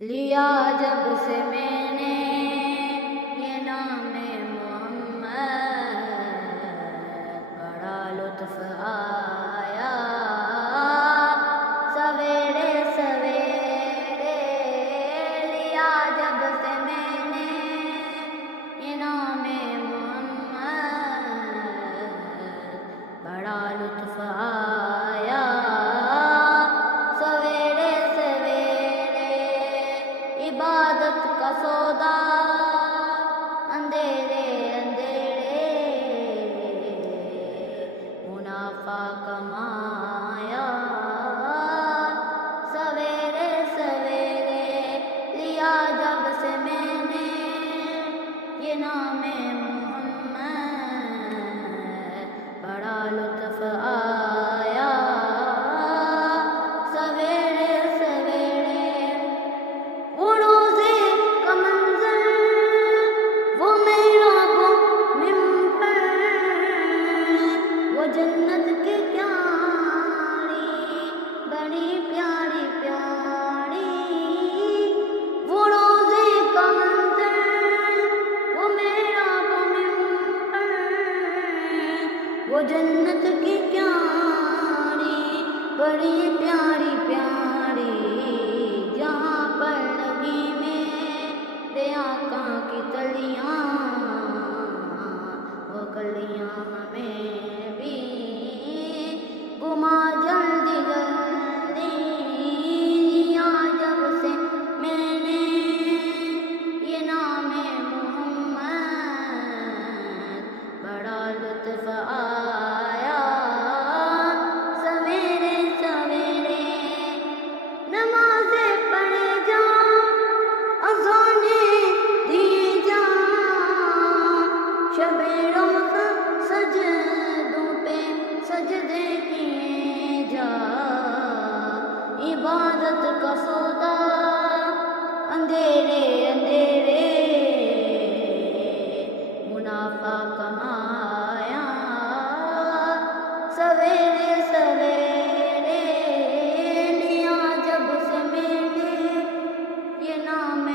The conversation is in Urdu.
لیا جب سے میں نے یہ نام محمد، بڑا لطف آیا سویرے سویرے۔ لیا جب سے میں نے یہ نام محمد، بڑا لطف آیا سویرے سویرے۔ عبادت کا سودا اندھیرے اندھیرے، منافع کمایا سویرے سویرے۔ لیا جب سے میں نے یہ نام محمد، بڑا لطف آیا سویرے سویرے۔ وہ روزے کا منظر، وہ محراب و ممبر، وہ جنت کی پیاری بڑی پیاری پیاری۔ وہ روزے کا منظر، وہ محراب و ممبر، وہ جنت کی پیاری بڑی پیاری پیاری۔ جہاں پر نبی میرے آقا کی تلیاں، وہ گلیاں ہمیں بھی گھما جلدی جلدی۔ لیا جب سے میں نے یہ نام محمد، بڑا لطف آیا سویرے سویرے۔ نمازیں پڑھے جا، اذانیں دیے جا، شب روز سجدوں پہ سجدے کیے جا۔ عبادت کا سودا اندھیرے اندھیرے، منافع کمایا سویرے سویرے۔ لیا جب سے میں نے یہ نام